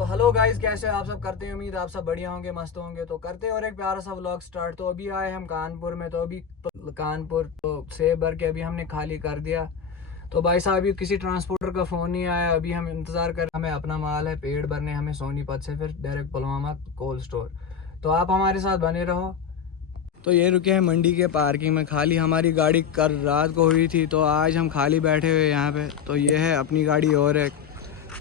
तो hello guys, कैसे आप सब? करते हैं उम्मीद आप सब बढ़िया होंगे, मस्त होंगे। तो करते हैं और एक प्यारा सा व्लॉग स्टार्ट। तो अभी आए हम कानपुर में। तो अभी कानपुर तो सेब भर के अभी हमने खाली कर दिया। तो भाई साहब अभी किसी ट्रांसपोर्टर का फ़ोन नहीं आया। अभी हम इंतज़ार कर, हमें अपना माल है पेड़ भरने, हमें सोनीपत से फिर डायरेक्ट पुलवामा कोल्ड स्टोर। तो आप हमारे साथ बने रहो। तो ये रुके हैं मंडी के पार्किंग में। खाली हमारी गाड़ी कल रात को हुई थी, तो आज हम खाली बैठे हुए यहाँ पे। तो ये है अपनी गाड़ी और है।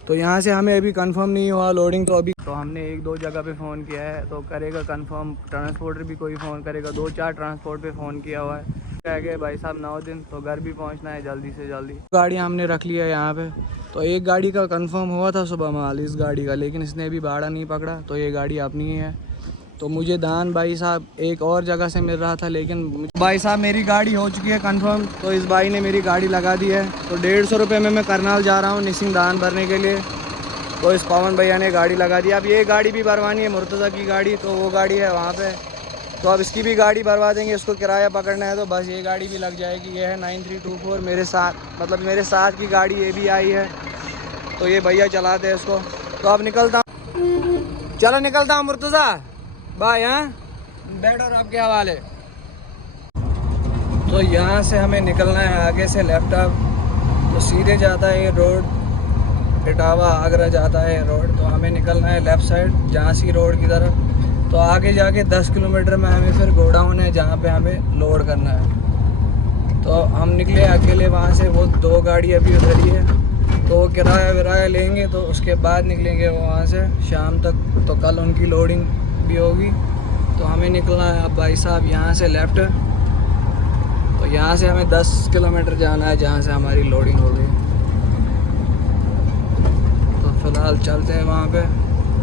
तो यहाँ से हमें अभी कंफर्म नहीं हुआ लोडिंग। तो हमने एक दो जगह पे फ़ोन किया है, तो करेगा कंफर्म। ट्रांसपोर्टर भी कोई फ़ोन करेगा, 2-4 ट्रांसपोर्ट पे फ़ोन किया हुआ है। रह गए भाई साहब 9 दिन, तो घर भी पहुँचना है जल्दी से जल्दी। गाड़ी हमने रख लिया है यहाँ पे। तो एक गाड़ी का कंफर्म हुआ था सुबह माल इस गाड़ी का, लेकिन इसने अभी भाड़ा नहीं पकड़ा। तो ये गाड़ी अपनी ही है। तो मुझे दान भाई साहब एक और जगह से मिल रहा था, लेकिन भाई साहब मेरी गाड़ी हो चुकी है कंफर्म। तो इस भाई ने मेरी गाड़ी लगा दी है। तो 150 रुपये में मैं करनाल जा रहा हूँ निसिंग दान भरने के लिए। तो इस पवन भैया ने गाड़ी लगा दी। अब ये गाड़ी भी भरवानी है, मुर्तज़ा की गाड़ी। तो वो गाड़ी है वहाँ पे। तो अब इसकी भी गाड़ी भरवा देंगे। इसको किराया पकड़ना है, तो बस ये गाड़ी भी लग जाएगी। ये है 9324 मेरे साथ, मतलब मेरे साथ की गाड़ी ये भी आई है। तो ये भैया चलाते हैं इसको। तो अब निकलता हूँ, चलो निकलता हूँ मुर्तज़ा बाय। हाँ बैठ, और आपके हवाले। तो यहाँ से हमें निकलना है आगे से लेफ्ट। अब तो सीधे जाता है ये रोड, इटावा आगरा जाता है रोड। तो हमें निकलना है लेफ़्ट साइड झांसी रोड की तरफ। तो आगे जाके 10 किलोमीटर में हमें फिर गोडाउन है, जहाँ पे हमें लोड करना है। तो हम निकले अकेले वहाँ से। वो 2 गाड़ी अभी उधर ही है, तो किराया विराया लेंगे, तो उसके बाद निकलेंगे वो वहाँ से शाम तक। तो कल उनकी लोडिंग भी होगी। तो हमें निकलना है अब भाई साहब यहाँ से लेफ़्ट। तो यहाँ से हमें 10 किलोमीटर जाना है, जहाँ से हमारी लोडिंग हो गई। फ़िलहाल चलते हैं वहाँ पे,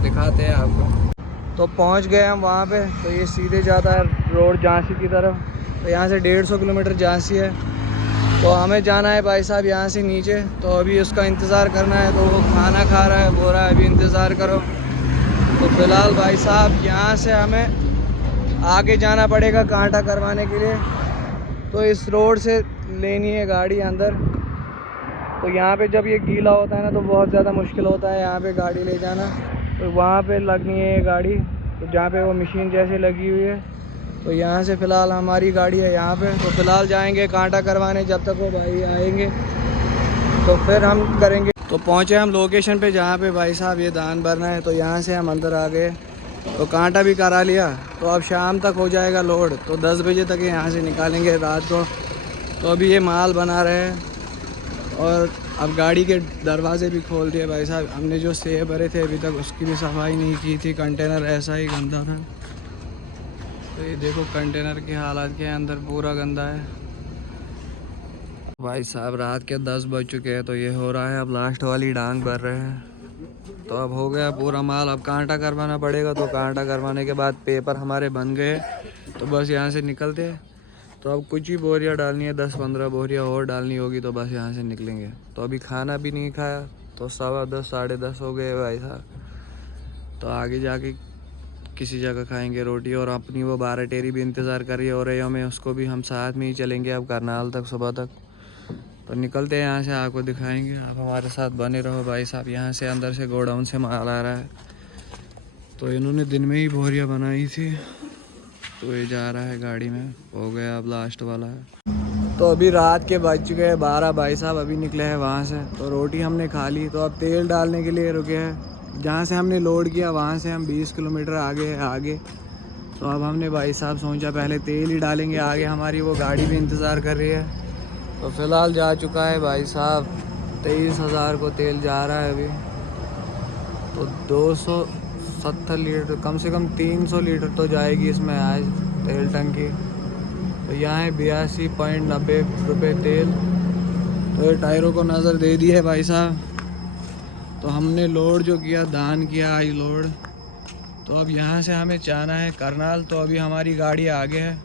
दिखाते हैं आपको। तो पहुँच गए हम वहाँ पे। तो ये सीधे जाता है रोड झांसी की तरफ। तो यहाँ से 150 किलोमीटर झांसी है। तो हमें जाना है भाई साहब यहाँ से नीचे। तो अभी उसका इंतज़ार करना है। तो वो खाना खा रहा है, बोल रहा है अभी इंतज़ार करो। तो फ़िलहाल भाई साहब यहाँ से हमें आगे जाना पड़ेगा कांटा करवाने के लिए। तो इस रोड से लेनी है गाड़ी अंदर। तो यहाँ पे जब ये गीला होता है ना, तो बहुत ज़्यादा मुश्किल होता है यहाँ पे गाड़ी ले जाना। तो वहाँ पे लगनी है ये गाड़ी, तो जहाँ पे वो मशीन जैसे लगी हुई है। तो यहाँ से फ़िलहाल हमारी गाड़ी है यहाँ पे। तो फ़िलहाल जाएंगे कांटा करवाने, जब तक वो भाई आएंगे तो फिर हम करेंगे। तो पहुँचे हम लोकेशन पे, जहाँ पे भाई साहब ये दान भरना है। तो यहाँ से हम अंदर आ गए, तो कांटा भी करा लिया। तो अब शाम तक हो जाएगा लोड। तो 10 बजे तक यहाँ से निकालेंगे रात को। तो अभी ये माल बना रहे हैं, और अब गाड़ी के दरवाजे भी खोल दिए भाई साहब। हमने जो सेब भरे थे अभी तक, उसकी भी सफाई नहीं की थी। कंटेनर ऐसा ही गंदा था। तो ये देखो कंटेनर की हालत के अंदर पूरा गंदा है भाई साहब। रात के 10 बज चुके हैं। तो ये हो रहा है अब लास्ट वाली डांग भर रहे हैं। तो अब हो गया पूरा माल। अब कांटा करवाना पड़ेगा। तो कांटा करवाने के बाद पेपर हमारे बन गए। तो बस यहाँ से निकलते हैं। तो अब कुछ ही बोरियाँ डालनी है, 10-15 बोरियाँ और डालनी होगी। तो बस यहाँ से निकलेंगे। तो अभी खाना भी नहीं खाया। तो 10:15 10:30 हो गए भाई साहब। तो आगे जाके किसी जगह खाएंगे रोटी। और अपनी वो 12 टेरी भी इंतज़ार कर रही है और हमें, उसको भी हम साथ में ही चलेंगे अब करनाल तक सुबह तक। तो निकलते हैं यहाँ से, आपको दिखाएंगे। आप हमारे साथ बने रहो भाई साहब। यहाँ से अंदर से गोडाउन से माल आ रहा है। तो इन्होंने दिन में ही बोरियाँ बनाई थी। तो ये जा रहा है गाड़ी में, हो गया अब लास्ट वाला है। तो अभी रात के बज चुके हैं 12 भाई साहब। अभी निकले हैं वहाँ से। तो रोटी हमने खा ली। तो अब तेल डालने के लिए रुके हैं। जहाँ से हमने लोड किया वहाँ से हम 20 किलोमीटर आगे। तो अब हमने भाई साहब सोचा पहले तेल ही डालेंगे। आगे हमारी वो गाड़ी भी इंतज़ार कर रही है। तो फ़िलहाल जा चुका है भाई साहब 23,000 को तेल जा रहा है अभी। तो 270 लीटर, कम से कम 300 लीटर तो जाएगी इसमें आज तेल टंकी। तो यहाँ है 82.90 रुपये तेल। तो ये टायरों को नज़र दे दी है भाई साहब। तो हमने लोड जो किया, दान किया आज लोड। तो अब यहाँ से हमें जाना है करनाल। तो अभी हमारी गाड़ी आगे है।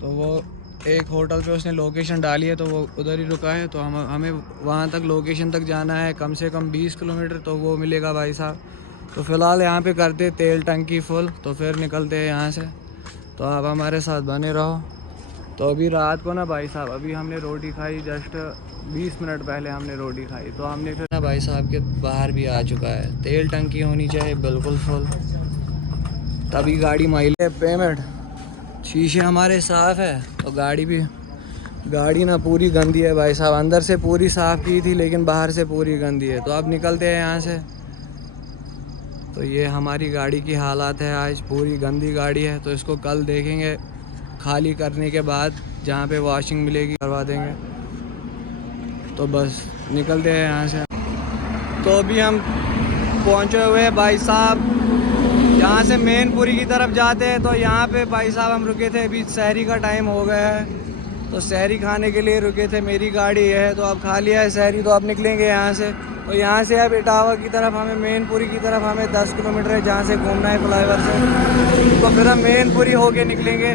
तो वो एक होटल पे उसने लोकेशन डाली है, तो वो उधर ही रुका है। तो हमें वहाँ तक लोकेशन तक जाना है, कम से कम 20 किलोमीटर तो वो मिलेगा भाई साहब। तो फ़िलहाल यहाँ पे करते तेल टंकी फुल, तो फिर निकलते हैं यहाँ से। तो आप हमारे साथ बने रहो। तो अभी रात को ना भाई साहब, अभी हमने रोटी खाई जस्ट 20 मिनट पहले हमने रोटी खाई, तो हमने फिर भाई साहब के बाहर भी आ चुका है। तेल टंकी होनी चाहिए बिल्कुल फुल, तभी गाड़ी माइलेज। पेमेंट शीशे हमारे साफ़ है, तो गाड़ी ना पूरी गंदी है भाई साहब। अंदर से पूरी साफ़ की थी लेकिन बाहर से पूरी गंदी है। तो अब निकलते हैं यहाँ से। तो ये हमारी गाड़ी की हालात है आज, पूरी गंदी गाड़ी है। तो इसको कल देखेंगे खाली करने के बाद, जहाँ पे वॉशिंग मिलेगी करवा देंगे। तो बस निकलते हैं यहाँ से। तो अभी हम पहुँचे हुए हैं भाई साहब, यहाँ से मैनपुरी की तरफ जाते हैं। तो यहाँ पे भाई साहब हम रुके थे, अभी सहरी का टाइम हो गया है, तो सहरी खाने के लिए रुके थे। मेरी गाड़ी है तो अब खा लिया है सहरी, तो अब निकलेंगे यहाँ से। तो यहाँ से अब इटावा की तरफ हमें, मैनपुरी की तरफ हमें 10 किलोमीटर है जहाँ से घूमना है फ्लाईओवर से। तो फिर हम मैनपुरी होके निकलेंगे।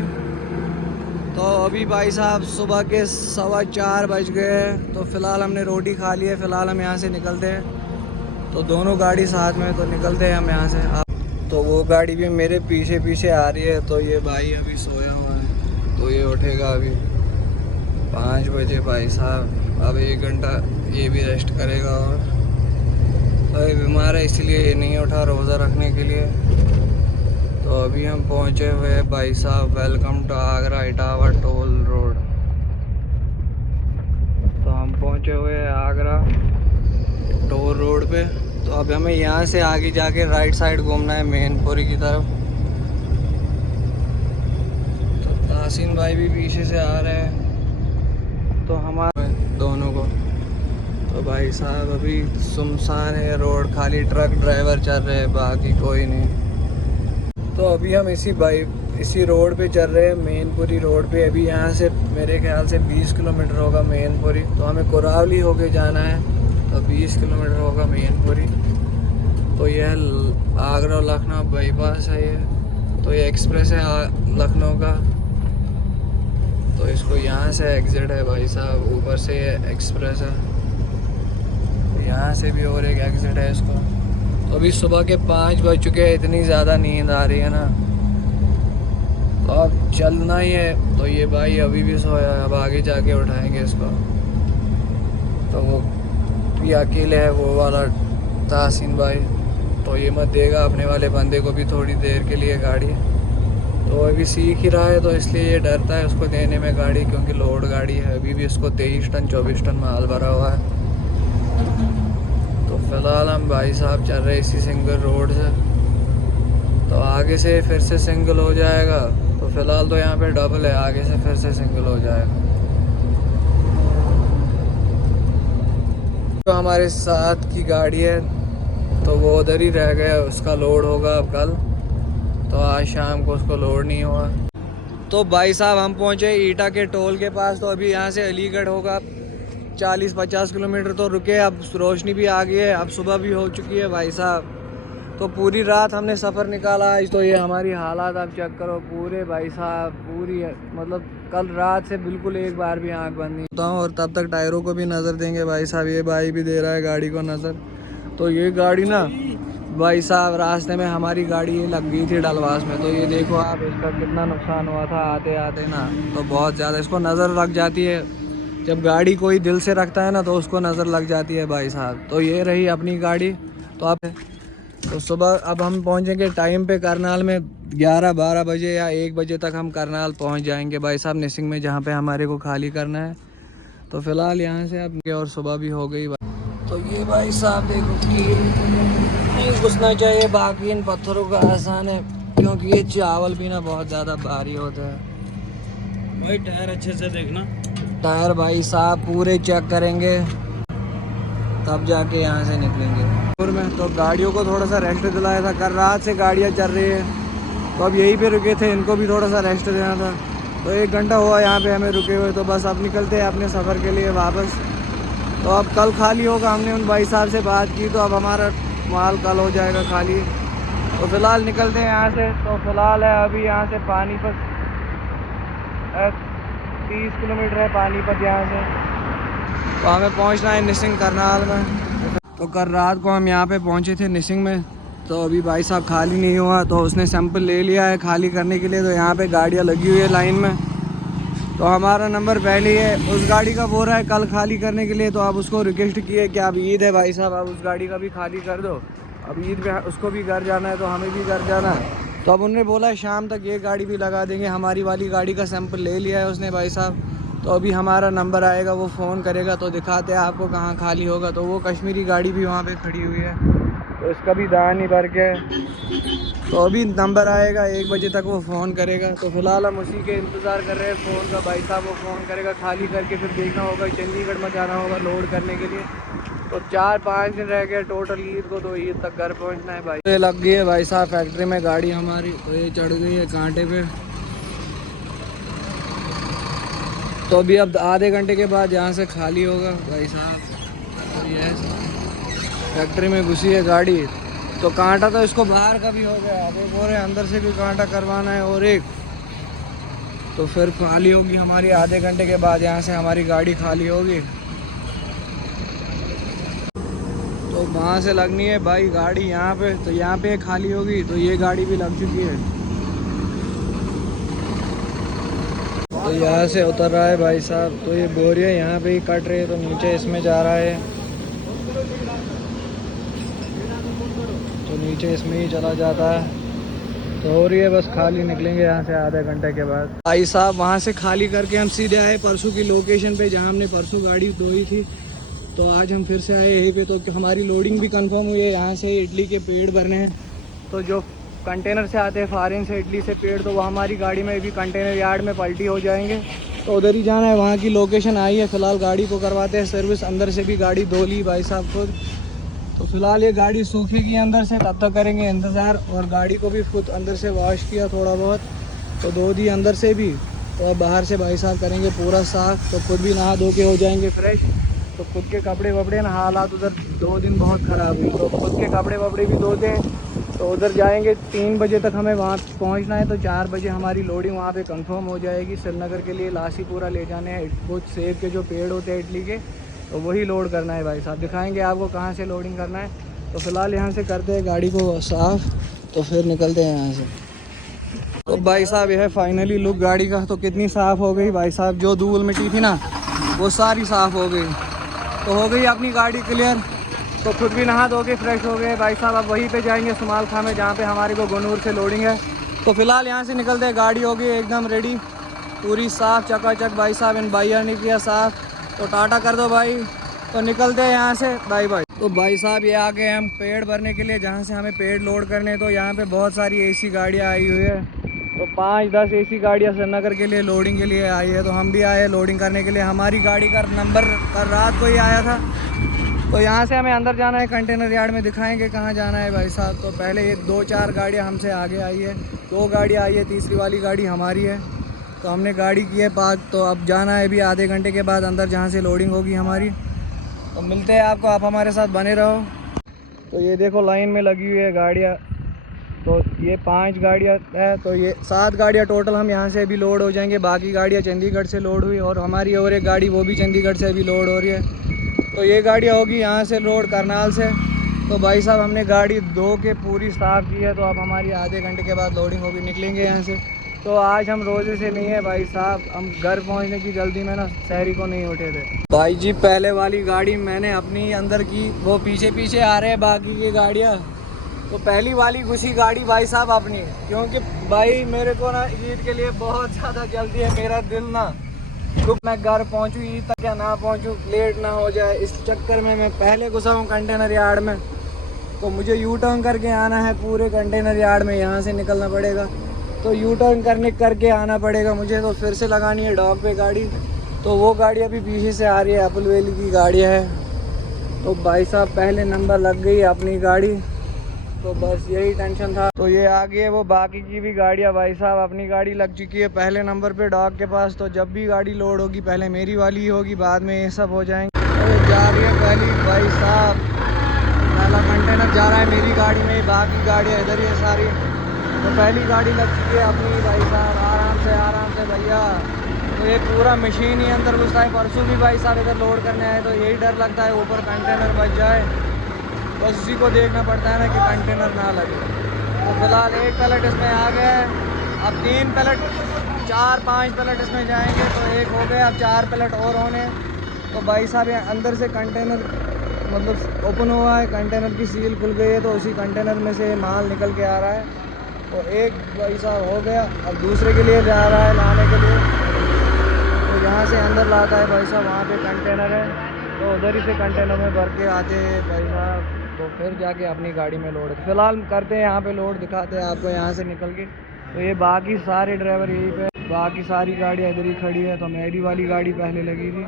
तो अभी भाई साहब सुबह के 4:15 बज गए हैं। तो फ़िलहाल हमने रोटी खा ली है, फ़िलहाल हम यहाँ से निकलते हैं। तो दोनों गाड़ी साथ में, तो निकलते हैं हम यहाँ से। तो वो गाड़ी भी मेरे पीछे पीछे आ रही है। तो ये भाई अभी सोया हुआ है, तो ये उठेगा अभी 5 बजे भाई साहब। अब 1 घंटा ये भी रेस्ट करेगा। और तो ये बीमार है इसलिए ये नहीं उठा रोज़ा रखने के लिए। तो अभी हम पहुँचे हुए हैं भाई साहब। Welcome to Agra Etawah toll road. तो हम पहुँचे हुए हैं आगरा टोल रोड पे। तो अब हमें यहाँ से आगे जाके राइट साइड घूमना है मैनपुरी की तरफ। तो तासीन भाई भी पीछे से आ रहे हैं, तो हमारे दोनों को। तो भाई साहब अभी सुनसान है रोड, खाली ट्रक ड्राइवर चल रहे हैं, बाकी कोई नहीं। तो अभी हम इसी रोड पे चल रहे हैं, मैनपुरी रोड पे। अभी यहाँ से मेरे ख्याल से 20 किलोमीटर होगा मैनपुरी। तो हमें कुरावली होके जाना है, तो 20 किलोमीटर होगा मैनपुरी। तो यह आगरा और लखनऊ बाईपास है ये। तो ये एक्सप्रेस है लखनऊ का। तो इसको यहाँ से एग्ज़िट है भाई साहब, ऊपर से ये एक्सप्रेस है। तो यहाँ से भी और एक एग्ज़िट है इसको। तो अभी सुबह के 5 बज चुके हैं, इतनी ज़्यादा नींद आ रही है ना, तो अब चलना ही है। तो ये भाई अभी भी सोया है, अब आगे जाके उठाएंगे इसको। तो वो भी अकेले है, वो वाला तासीन भाई। तो ये मत देगा अपने वाले बंदे को भी थोड़ी देर के लिए गाड़ी। तो अभी सीख ही रहा है, तो इसलिए ये डरता है उसको देने में गाड़ी, क्योंकि लोड गाड़ी है। अभी भी इसको 23 टन 24 टन माल भरा हुआ है। तो फ़िलहाल हम भाई साहब चल रहे इसी सिंगल रोड से। तो आगे से फिर से सिंगल हो जाएगा। तो फ़िलहाल तो यहाँ पे डबल है, आगे से फिर से सिंगल हो जाएगा। तो हमारे साथ की गाड़ी है, तो वो उधर ही रह गया, उसका लोड होगा अब कल। तो आज शाम को उसको लोड नहीं हुआ। तो भाई साहब हम पहुँचे ईटा के टोल के पास। तो अभी यहाँ से अलीगढ़ होगा 40-50 किलोमीटर। तो रुके, अब रोशनी भी आ गई है, अब सुबह भी हो चुकी है भाई साहब। तो पूरी रात हमने सफ़र निकाला आज। तो ये हमारी हालात आप चेक करो पूरे भाई साहब, पूरी मतलब कल रात से बिल्कुल एक बार भी आँख बंद नहीं होता हूँ। और तब तक टायरों को भी नज़र देंगे भाई साहब, ये भाई भी दे रहा है गाड़ी को नज़र। तो ये गाड़ी ना भाई साहब, रास्ते में हमारी गाड़ी ये लग गई थी डलवास में। तो ये देखो आप, इसका कितना नुकसान हुआ था आते आते ना, तो बहुत ज़्यादा इसको नज़र लग जाती है। जब गाड़ी कोई दिल से रखता है ना, तो उसको नज़र लग जाती है भाई साहब। तो ये रही अपनी गाड़ी। तो अब तो सुबह अब हम पहुंचेंगे टाइम पे करनाल में, 11-12 बजे या 1 बजे तक हम करनाल पहुंच जाएंगे भाई साहब, निसिंग में, जहां पे हमारे को खाली करना है। तो फ़िलहाल यहां से अब, और सुबह भी हो गई। तो ये भाई साहब देखो कि नहीं घुसना चाहिए, बाकी इन पत्थरों का आसान है, क्योंकि ये चावल भी ना बहुत ज़्यादा भारी होता है। भाई टायर अच्छे से देखना, टायर भाई साहब पूरे चेक करेंगे, तब जाके यहाँ से निकलेंगे। में तो गाड़ियों को थोड़ा सा रेस्ट दिलाया था, कल रात से गाड़ियाँ चल रही है। तो अब यहीं पे रुके थे, इनको भी थोड़ा सा रेस्ट देना था। तो 1 घंटा हुआ यहाँ पे हमें रुके हुए। तो बस अब निकलते हैं अपने सफ़र के लिए वापस। तो अब कल खाली होगा, हमने उन भाई साहब से बात की, तो अब हमारा माल कल हो जाएगा खाली। तो फ़िलहाल निकलते हैं यहाँ से। तो फ़िलहाल है अभी यहाँ से पानीपत 30 किलोमीटर है पानीपत यहाँ से। तो हमें पहुँचना है निसिंग करनाल में। तो कल रात को हम यहाँ पे पहुँचे थे निसिंग में। तो अभी भाई साहब खाली नहीं हुआ, तो उसने सैंपल ले लिया है खाली करने के लिए। तो यहाँ पे गाड़ियाँ लगी हुई है लाइन में। तो हमारा नंबर पहले ही है। उस गाड़ी का बोल रहा है कल खाली करने के लिए, तो आप उसको रिक्वेस्ट किए कि अब ईद है भाई साहब, आप उस गाड़ी का भी खाली कर दो। अब ईद पे उसको भी घर जाना है तो हमें भी घर जाना है। तो अब उन्होंने बोला शाम तक ये गाड़ी भी लगा देंगे। हमारी वाली गाड़ी का सैंपल ले लिया है उसने भाई साहब। तो अभी हमारा नंबर आएगा, वो फ़ोन करेगा तो दिखाते हैं आपको कहाँ खाली होगा। तो वो कश्मीरी गाड़ी भी वहाँ पे खड़ी हुई है, तो इसका भी दान ही भर के। तो अभी नंबर आएगा 1 बजे तक वो फ़ोन करेगा। तो फ़िलहाल हम उसी के इंतज़ार कर रहे हैं फ़ोन का। भाई साहब वो फ़ोन करेगा, खाली करके फिर देखना होगा, चंडीगढ़ में जाना होगा लोड करने के लिए। तो 4-5 दिन रह गए टोटल ईद को, तो ईद तक घर पहुंचना है भाई। ये लग गई है भाई साहब फैक्ट्री में गाड़ी हमारी, तो ये चढ़ गई है कांटे पे। तो अभी अब आधे घंटे के बाद यहाँ से खाली होगा भाई साहब। तो ये फैक्ट्री में घुसी है गाड़ी। तो कांटा तो इसको बाहर का भी हो गया, अब एक और अंदर से भी कांटा करवाना है और एक। तो फिर खाली होगी हमारी आधे घंटे के बाद, यहाँ से हमारी गाड़ी खाली होगी। तो वहाँ से लगनी है भाई गाड़ी यहाँ पे, तो यहाँ पे खाली होगी। तो ये गाड़ी भी लग चुकी है। तो यहाँ से उतर रहा है भाई साहब। तो ये बोरियाँ यहाँ पे ही कट रही है, तो नीचे इसमें जा रहा है, तो नीचे इसमें ही चला जाता है। तो हो रही है बस खाली, निकलेंगे यहाँ से आधे घंटे के बाद। भाई साहब वहाँ से खाली करके हम सीधे आए परसों की लोकेशन पे, जहाँ हमने परसों गाड़ी धोई थी। तो आज हम फिर से आए यहीं पे। तो हमारी लोडिंग भी कंफर्म हुई है। यहाँ से इडली के पेड़ भरने हैं। तो जो कंटेनर से आते हैं फॉरेन से इडली से पेड़, तो वो हमारी गाड़ी में भी कंटेनर यार्ड में पलटी हो जाएंगे। तो उधर ही जाना है, वहाँ की लोकेशन आई है। फ़िलहाल गाड़ी को करवाते हैं सर्विस। अंदर से भी गाड़ी धो ली भाई साहब खुद। तो फ़िलहाल ये गाड़ी सूखेगी अंदर से, तब तक करेंगे इंतज़ार। और गाड़ी को भी खुद अंदर से वॉश किया थोड़ा बहुत, तो धो दी अंदर से भी। तो अब बाहर से भाई साहब करेंगे पूरा साफ़। तो खुद भी नहा धो के हो जाएंगे फ्रेश। तो खुद के कपड़े वपड़े ना, हालात उधर 2 दिन बहुत ख़राब हुई, तो खुद के कपड़े वपड़े भी धोते हैं। तो उधर जाएंगे 3 बजे तक हमें वहाँ पहुँचना है। तो 4 बजे हमारी लोडिंग वहाँ पे कंफर्म हो जाएगी। श्रीनगर के लिए लासीपुरा ले जाने हैं कुछ सेब के जो पेड़ होते हैं इडली के, तो वही लोड करना है भाई साहब। दिखाएंगे आपको कहाँ से लोडिंग करना है। तो फ़िलहाल यहाँ से करते हैं गाड़ी को साफ़, तो फिर निकलते हैं यहाँ से। तो भाई साहब यह है फाइनली लुक गाड़ी का। तो कितनी साफ़ हो गई भाई साहब, जो धूल मिट्टी थी ना वो सारी साफ़ हो गई। तो हो गई अपनी गाड़ी क्लियर। तो खुद भी नहा धो के फ्रेश हो गए भाई साहब। अब वहीं पे जाएंगे सुमाल खां में, जहाँ पे हमारे को गुनूर से लोडिंग है। तो फिलहाल यहाँ से निकलते हैं। गाड़ी होगी एकदम रेडी, पूरी साफ़ चकाचक भाई साहब। इन भाइयों ने किया साफ़। तो टाटा कर दो भाई। तो निकलते हैं यहाँ से, बाय बाय। तो भाई साहब ये आ गए हम पेड़ भरने के लिए, जहाँ से हमें पेड़ लोड करने। तो यहाँ पे बहुत सारी एसी गाड़ियाँ आई हुई है। तो 5-10 एसी गाड़ियाँ श्रीनगर के लिए लोडिंग के लिए आई है। तो हम भी आए लोडिंग करने के लिए। हमारी गाड़ी का नंबर कल रात को ही आया था। तो यहाँ से हमें अंदर जाना है कंटेनर यार्ड में। दिखाएंगे कहाँ जाना है भाई साहब। तो पहले ये 2-4 गाड़ियाँ हमसे आगे आई है, 2 गाड़ियाँ आई है, तीसरी वाली गाड़ी हमारी है। तो हमने गाड़ी की है पार्क। तो अब जाना है अभी आधे घंटे के बाद अंदर, जहाँ से लोडिंग होगी हमारी। तो मिलते हैं आपको, आप हमारे साथ बने रहो। तो ये देखो लाइन में लगी हुई है गाड़ियाँ। तो ये 5 गाड़ियाँ है, तो ये 7 गाड़ियाँ टोटल हम यहाँ से अभी लोड हो जाएंगे। बाकी गाड़ियाँ चंडीगढ़ से लोड हुई, और हमारी और एक गाड़ी वो भी चंडीगढ़ से अभी लोड हो रही है। तो ये गाड़ियाँ होगी यहाँ से लोड करनाल से। तो भाई साहब हमने गाड़ी धो के पूरी साफ़ की है। तो अब हमारी आधे घंटे के बाद लोडिंग होगी, निकलेंगे यहाँ से। तो आज हम रोज़े से नहीं है भाई साहब, हम घर पहुँचने की जल्दी में ना शहरी को नहीं उठे थे भाई जी। पहले वाली गाड़ी मैंने अपनी अंदर की, वो पीछे पीछे आ रहे हैं बाकी की गाड़ियाँ। तो पहली वाली घुसी गाड़ी भाई साहब अपनी, क्योंकि भाई मेरे को ना ईद के लिए बहुत ज़्यादा जल्दी है। मेरा दिल ना मैं घर पहुंचूँ ईद तक या ना पहुंचूँ, लेट ना हो जाए, इस चक्कर में मैं पहले घुसा हूँ कंटेनर यार्ड में। तो मुझे यू टर्न करके आना है पूरे कंटेनर यार्ड में, यहाँ से निकलना पड़ेगा। तो यू टर्न करके आना पड़ेगा मुझे। तो फिर से लगानी है डॉग पे गाड़ी। तो वो गाड़ी अभी पीछे से आ रही है, एप्पल वैली की गाड़ी है। तो भाई साहब पहले नंबर लग गई अपनी गाड़ी। तो बस यही टेंशन था। तो ये आ गई है वो बाकी की भी गाड़ियाँ भाई साहब। अपनी गाड़ी लग चुकी है पहले नंबर पे डॉग के पास। तो जब भी गाड़ी लोड होगी पहले मेरी वाली होगी, बाद में ये सब हो जाएंगे। तो जा रही है पहली भाई साहब, पहला कंटेनर जा रहा है मेरी गाड़ी में, बाकी गाड़ियाँ इधर ही है सारी। तो पहली गाड़ी लग चुकी है अपनी भाई साहब। आराम से भैया। तो ये पूरा मशीन ही अंदर घुसता है। परसों भी भाई साहब इधर लोड करने आए, तो यही डर लगता है ऊपर कंटेनर बच जाए। बस उसी को देखना पड़ता है ना कि कंटेनर ना लगे। तो फिलहाल 1 पैलेट इसमें आ गया है। अब 3 पैलेट 4-5 पैलेट इसमें जाएंगे तो एक हो गया, अब 4 पैलेट और होने। तो भाई साहब यहाँ अंदर से कंटेनर मतलब ओपन हुआ है, कंटेनर की सील खुल गई है, तो उसी कंटेनर में से माल निकल के आ रहा है। तो एक भाई साहब हो गया, अब दूसरे के लिए जा रहा है लाने के लिए। तो यहाँ से अंदर लाता है भाई साहब, वहाँ पे कंटेनर है, तो उधर ही से कंटेनर में भर के आते हैं भाई साहब, तो फिर जाके अपनी गाड़ी में लोड फ़िलहाल करते हैं यहाँ पे लोड, दिखाते हैं आपको यहाँ से निकल के। तो ये बाकी सारे ड्राइवर यहीं पे, बाकी सारी गाड़ियाँ इधर ही खड़ी है। तो मेरी वाली गाड़ी पहले लगी थी।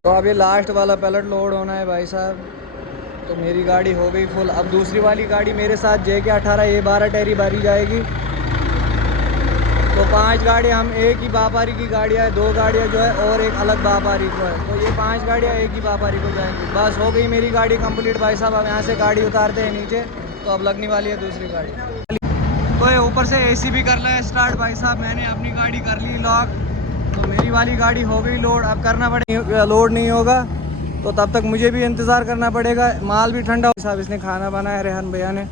तो अब ये लास्ट वाला पैलेट लोड होना है भाई साहब, तो मेरी गाड़ी हो गई फुल। अब दूसरी वाली गाड़ी मेरे साथ JK18 A12 टैरी भरी जाएगी। तो 5 गाड़ियाँ हम एक ही व्यापारी की गाड़ियाँ है, 2 गाड़ियाँ जो है और एक अलग व्यापारी को है। तो ये 5 गाड़ियाँ एक ही व्यापारी को जाएंगी। बस हो गई मेरी गाड़ी कंप्लीट भाई साहब। अब यहाँ से गाड़ी उतारते हैं नीचे, तो अब लगने वाली है दूसरी गाड़ी। तो ये ऊपर से AC भी कर लिया स्टार्ट भाई साहब, मैंने अपनी गाड़ी कर ली लॉक। तो मेरी वाली गाड़ी हो गई लोड। अब करना पड़ेगा, लोड नहीं होगा तो तब तक मुझे भी इंतज़ार करना पड़ेगा। माल भी ठंडा साहब, इसने खाना बनाया रेहान भैया ने,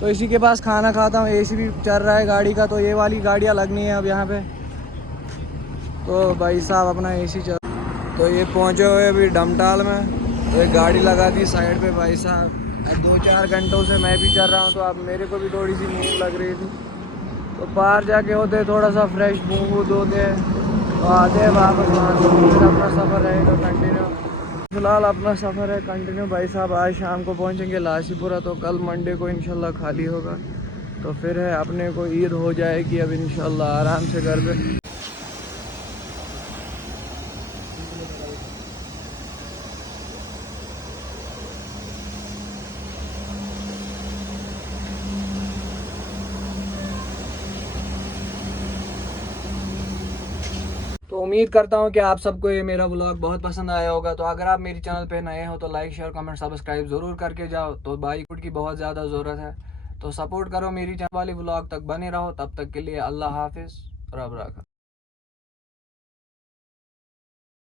तो इसी के पास खाना खाता हूँ। AC भी चल रहा है गाड़ी का। तो ये वाली गाड़ियाँ लगनी है अब यहाँ पे। तो भाई साहब अपना AC चल। तो ये पहुँचे हुए अभी डमटाल में, तो एक गाड़ी लगा दी साइड पे भाई साहब। 2-4 घंटों से मैं भी चल रहा हूँ, तो अब मेरे को भी थोड़ी सी नींद लग रही थी। तो बाहर जाके होते थोड़ा सा फ्रेश मुँह वूह धोते हैं, तो आते हैं वापस वहाँ से। फिर अपना सफ़र रहेगा कंटिन्यू। फ़िलहाल अपना सफ़र है कंटिन्यू भाई साहब। आज शाम को पहुँचेंगे लासीपुरा, तो कल मंडे को इंशाल्लाह खाली होगा। तो फिर है अपने को ईद हो जाएगी अब इंशाल्लाह आराम से घर पे। तो उम्मीद करता हूँ कि आप सबको ये मेरा व्लॉग बहुत पसंद आया होगा। तो अगर आप मेरी चैनल पे नए हो तो लाइक शेयर कमेंट सब्सक्राइब ज़रूर करके जाओ। तो बाइक की बहुत ज़्यादा ज़रूरत है, तो सपोर्ट करो, मेरी चैनल वाले व्लॉग तक बने रहो। तब तक के लिए अल्लाह हाफिज़, रब रखा।